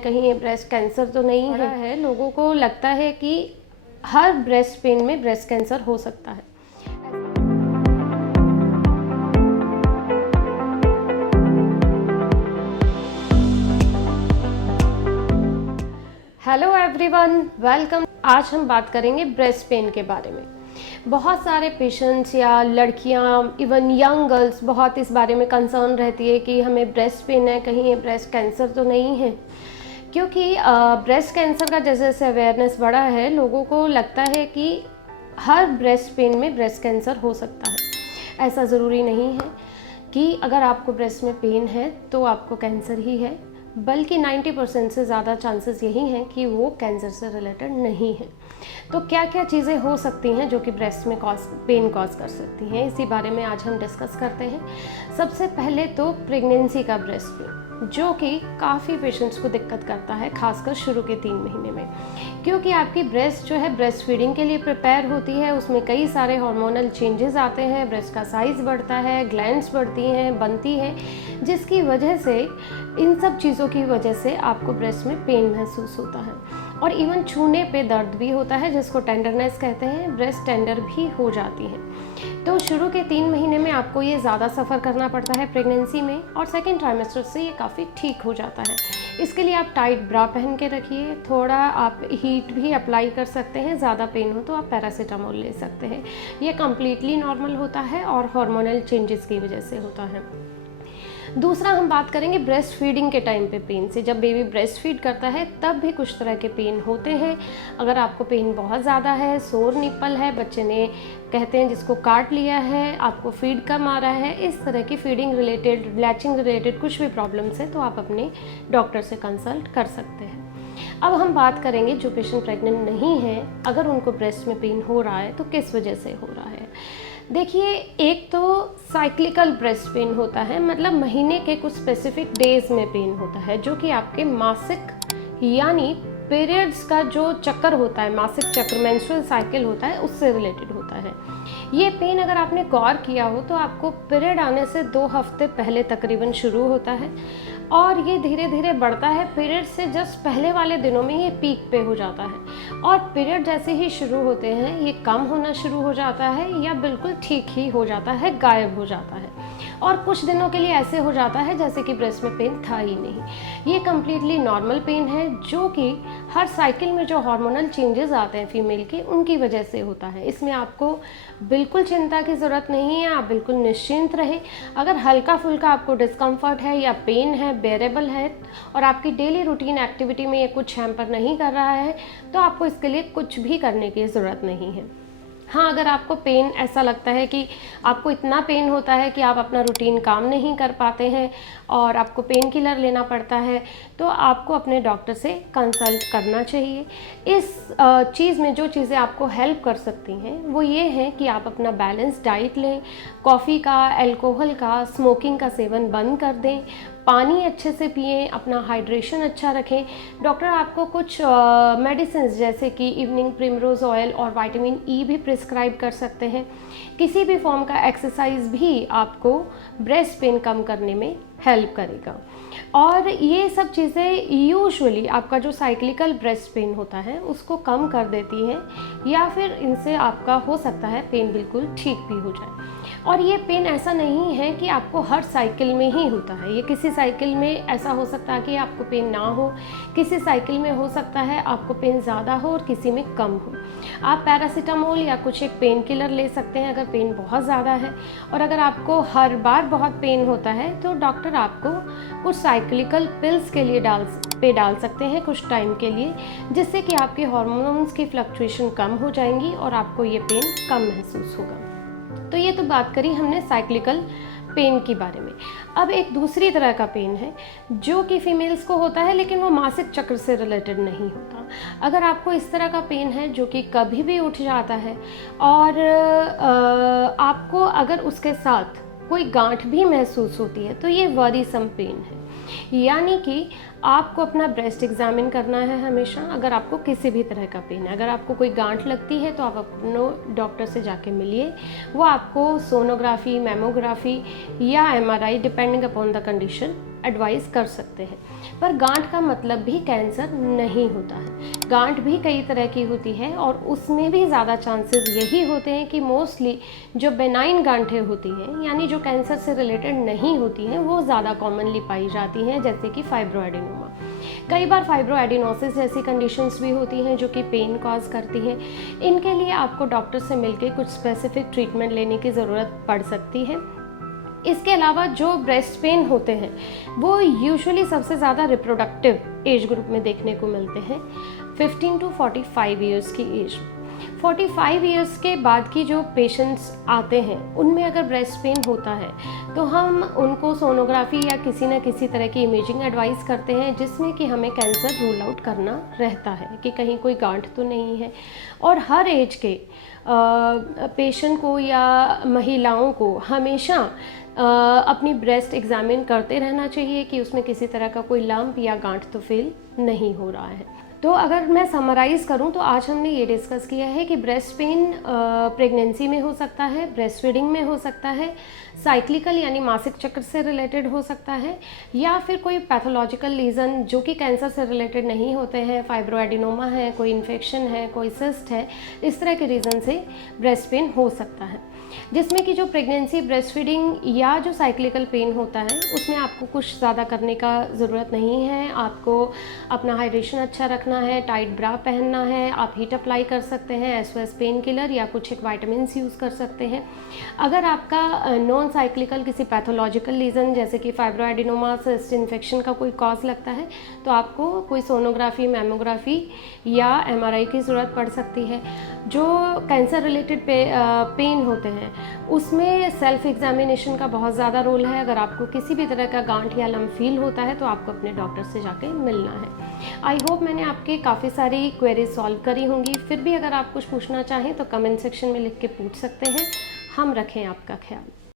कहीं ये breast cancer तो नहीं है। लोगों को लगता है कि हर ब्रेस्ट पेन में ब्रेस्ट कैंसर हो सकता है। Hello everyone, welcome. आज हम बात करेंगे ब्रेस्ट पेन के बारे में। बहुत सारे पेशेंट्स या लड़कियां, इवन यंग गर्ल्स बहुत इस बारे में कंसर्न रहती है कि हमें ब्रेस्ट पेन है, कहीं ये ब्रेस्ट कैंसर तो नहीं है। क्योंकि ब्रेस्ट कैंसर का जैसे जैसे अवेयरनेस बढ़ा है, लोगों को लगता है कि हर ब्रेस्ट पेन में ब्रेस्ट कैंसर हो सकता है। ऐसा ज़रूरी नहीं है कि अगर आपको ब्रेस्ट में पेन है तो आपको कैंसर ही है, बल्कि 90% से ज़्यादा चांसेस यही हैं कि वो कैंसर से रिलेटेड नहीं है। तो क्या क्या चीज़ें हो सकती हैं जो कि ब्रेस्ट में पेन कॉज कर सकती हैं, इसी बारे में आज हम डिस्कस करते हैं। सबसे पहले तो प्रेगनेंसी का ब्रेस्ट पेन, जो कि काफ़ी पेशेंट्स को दिक्कत करता है, खासकर शुरू के 3 महीने में, क्योंकि आपकी ब्रेस्ट जो है ब्रेस्ट फीडिंग के लिए प्रिपेयर होती है। उसमें कई सारे हार्मोनल चेंजेस आते हैं, ब्रेस्ट का साइज़ बढ़ता है, ग्लैंड्स बढ़ती हैं, बनती हैं, जिसकी वजह से, इन सब चीज़ों की वजह से आपको ब्रेस्ट में पेन महसूस होता है। और इवन छूने पे दर्द भी होता है, जिसको टेंडरनेस कहते हैं, ब्रेस्ट टेंडर भी हो जाती है। तो शुरू के 3 महीने में आपको ये ज़्यादा सफ़र करना पड़ता है प्रेगनेंसी में, और सेकेंड ट्राइमेस्टर से ये काफ़ी ठीक हो जाता है। इसके लिए आप टाइट ब्रा पहन के रखिए, थोड़ा आप हीट भी अप्लाई कर सकते हैं। ज़्यादा पेन हो तो आप पैरासीटामोल ले सकते हैं। ये कम्प्लीटली नॉर्मल होता है और हार्मोनल चेंजेस की वजह से होता है। दूसरा हम बात करेंगे ब्रेस्ट फीडिंग के टाइम पे पेन से। जब बेबी ब्रेस्ट फीड करता है तब भी कुछ तरह के पेन होते हैं। अगर आपको पेन बहुत ज़्यादा है, सोर निप्पल है, बच्चे ने कहते हैं जिसको काट लिया है, आपको फीड कम आ रहा है, इस तरह की फीडिंग रिलेटेड, लैचिंग रिलेटेड कुछ भी प्रॉब्लम्स है, तो आप अपने डॉक्टर से कंसल्ट कर सकते हैं। अब हम बात करेंगे जो पेशेंट प्रेग्नेंट नहीं है, अगर उनको ब्रेस्ट में पेन हो रहा है तो किस वजह से हो रहा है। देखिए, एक तो साइक्लिकल ब्रेस्ट पेन होता है, मतलब महीने के कुछ स्पेसिफिक डेज में पेन होता है, जो कि आपके मासिक यानी पीरियड्स का जो चक्कर होता है, मासिक चक्र, मेंस्ट्रुअल साइकिल होता है, उससे रिलेटेड होता है। ये पेन अगर आपने गौर किया हो तो आपको पीरियड आने से 2 हफ्ते पहले तकरीबन शुरू होता है, और ये धीरे धीरे बढ़ता है। पीरियड से जस्ट पहले वाले दिनों में ये पीक पे हो जाता है, और पीरियड जैसे ही शुरू होते हैं ये कम होना शुरू हो जाता है, या बिल्कुल ठीक ही हो जाता है, गायब हो जाता है, और कुछ दिनों के लिए ऐसे हो जाता है जैसे कि ब्रेस्ट में पेन था ही नहीं। ये कम्प्लीटली नॉर्मल पेन है, जो कि हर साइकिल में जो हार्मोनल चेंजेस आते हैं फीमेल के, उनकी वजह से होता है। इसमें आपको बिल्कुल चिंता की ज़रूरत नहीं है, आप बिल्कुल निश्चिंत रहें। अगर हल्का फुल्का आपको डिस्कम्फर्ट है या पेन है, बेरेबल है, और आपकी डेली रूटीन एक्टिविटी में ये कुछ हैम्पर नहीं कर रहा है, तो आपको इसके लिए कुछ भी करने की ज़रूरत नहीं है। हाँ, अगर आपको पेन ऐसा लगता है कि आपको इतना पेन होता है कि आप अपना रूटीन काम नहीं कर पाते हैं और आपको पेन किलर लेना पड़ता है, तो आपको अपने डॉक्टर से कंसल्ट करना चाहिए। इस चीज़ में जो चीज़ें आपको हेल्प कर सकती हैं वो ये है कि आप अपना बैलेंस डाइट लें, कॉफ़ी का, अल्कोहल का, स्मोकिंग का सेवन बंद कर दें, पानी अच्छे से पिएं, अपना हाइड्रेशन अच्छा रखें। डॉक्टर आपको कुछ मेडिसिन जैसे कि इवनिंग प्रिमरोज ऑयल और विटामिन ई भी प्रिस्क्राइब कर सकते हैं। किसी भी फॉर्म का एक्सरसाइज भी आपको ब्रेस्ट पेन कम करने में हेल्प करेगा। और ये सब चीज़ें यूजुअली आपका जो साइक्लिकल ब्रेस्ट पेन होता है उसको कम कर देती हैं, या फिर इनसे आपका हो सकता है पेन बिल्कुल ठीक भी हो जाए। और ये पेन ऐसा नहीं है कि आपको हर साइकिल में ही होता है। ये किसी साइकिल में ऐसा हो सकता है कि आपको पेन ना हो, किसी साइकिल में हो सकता है आपको पेन ज़्यादा हो और किसी में कम हो। आप पैरासीटामोल या कुछ एक पेन किलर ले सकते हैं अगर पेन बहुत ज़्यादा है। और अगर आपको हर बार बहुत पेन होता है तो डॉक्टर आपको कुछ साइक्लिकल पिल्स के लिए डाल सकते हैं कुछ टाइम के लिए, जिससे कि आपके हार्मोन्स की फ्लक्चुएशन कम हो जाएंगी और आपको ये पेन कम महसूस होगा। तो ये तो बात करी हमने साइक्लिकल पेन के बारे में। अब एक दूसरी तरह का पेन है जो कि फीमेल्स को होता है, लेकिन वो मासिक चक्र से रिलेटेड नहीं होता। अगर आपको इस तरह का पेन है जो कि कभी भी उठ जाता है, और आपको अगर उसके साथ कोई गांठ भी महसूस होती है, तो ये वरीसम पेन है। यानी कि आपको अपना ब्रेस्ट एग्जामिन करना है हमेशा, अगर आपको किसी भी तरह का पेन है। अगर आपको कोई गांठ लगती है तो आप अपने डॉक्टर से जाके मिलिए, वो आपको सोनोग्राफी, मेमोग्राफी या MRI depending upon the condition advice कर सकते हैं। पर गांठ का मतलब भी कैंसर नहीं होता है। गांठ भी कई तरह की होती है और उसमें भी ज़्यादा चांसेस यही होते हैं कि मोस्टली जो बेनाइन गांठें होती हैं, यानी जो कैंसर से रिलेटेड नहीं होती हैं, वो ज़्यादा कॉमनली पाई जाती हैं, जैसे कि फाइब्रोएडिनोमा। कई बार फाइब्रोएडिनोसिस जैसी कंडीशंस भी होती हैं जो कि पेन कॉज करती हैं। इनके लिए आपको डॉक्टर से मिलकर कुछ स्पेसिफिक ट्रीटमेंट लेने की ज़रूरत पड़ सकती है। इसके अलावा जो ब्रेस्ट पेन होते हैं वो यूजुअली सबसे ज़्यादा रिप्रोडक्टिव एज ग्रुप में देखने को मिलते हैं, 15 टू 45 ईयर्स की एज। 45 ईयर्स के बाद की जो पेशेंट्स आते हैं उनमें अगर ब्रेस्ट पेन होता है तो हम उनको सोनोग्राफी या किसी न किसी तरह की इमेजिंग एडवाइस करते हैं, जिसमें कि हमें कैंसर रूल आउट करना रहता है कि कहीं कोई गांठ तो नहीं है। और हर एज के पेशेंट को या महिलाओं को हमेशा अपनी ब्रेस्ट एग्जामिन करते रहना चाहिए कि उसमें किसी तरह का कोई लंप या गांठ तो फील नहीं हो रहा है। तो अगर मैं समराइज़ करूं तो आज हमने ये डिस्कस किया है कि ब्रेस्ट पेन प्रेगनेंसी में हो सकता है, ब्रेस्ट फीडिंग में हो सकता है, साइक्लिकल यानी मासिक चक्र से रिलेटेड हो सकता है, या फिर कोई पैथोलॉजिकल लीजन जो कि कैंसर से रिलेटेड नहीं होते हैं, फाइब्रोएडिनोमा है, कोई इन्फेक्शन है, कोई सिस्ट है, इस तरह के रीज़न से ब्रेस्ट पेन हो सकता है। जिसमें कि जो प्रेगनेंसी, ब्रेस्ट फीडिंग या जो साइक्लिकल पेन होता है उसमें आपको कुछ ज़्यादा करने का ज़रूरत नहीं है। आपको अपना हाइड्रेशन अच्छा रखना है, टाइट ब्रा पहनना है, आप हीट अप्लाई कर सकते हैं, SOS पेन किलर या कुछ एक वाइटामिन्स यूज़ कर सकते हैं। अगर आपका नॉन साइक्लिकल किसी पैथोलॉजिकल लीजन जैसे कि फाइब्रोएडिनोमा, सिस्ट इन्फेक्शन का कोई कॉज लगता है तो आपको कोई सोनोग्राफी, मैमोग्राफी या MRI की ज़रूरत पड़ सकती है। जो कैंसर रिलेटेड पेन होते हैं उसमें सेल्फ एग्जामिनेशन का बहुत ज़्यादा रोल है। अगर आपको किसी भी तरह का गांठ या लम्प फील होता है तो आपको अपने डॉक्टर से जाके मिलना है। आई होप मैंने आपके काफ़ी सारी क्वेरीज सॉल्व करी होंगी। फिर भी अगर आप कुछ पूछना चाहें तो कमेंट सेक्शन में लिख के पूछ सकते हैं। हम रखें आपका ख्याल।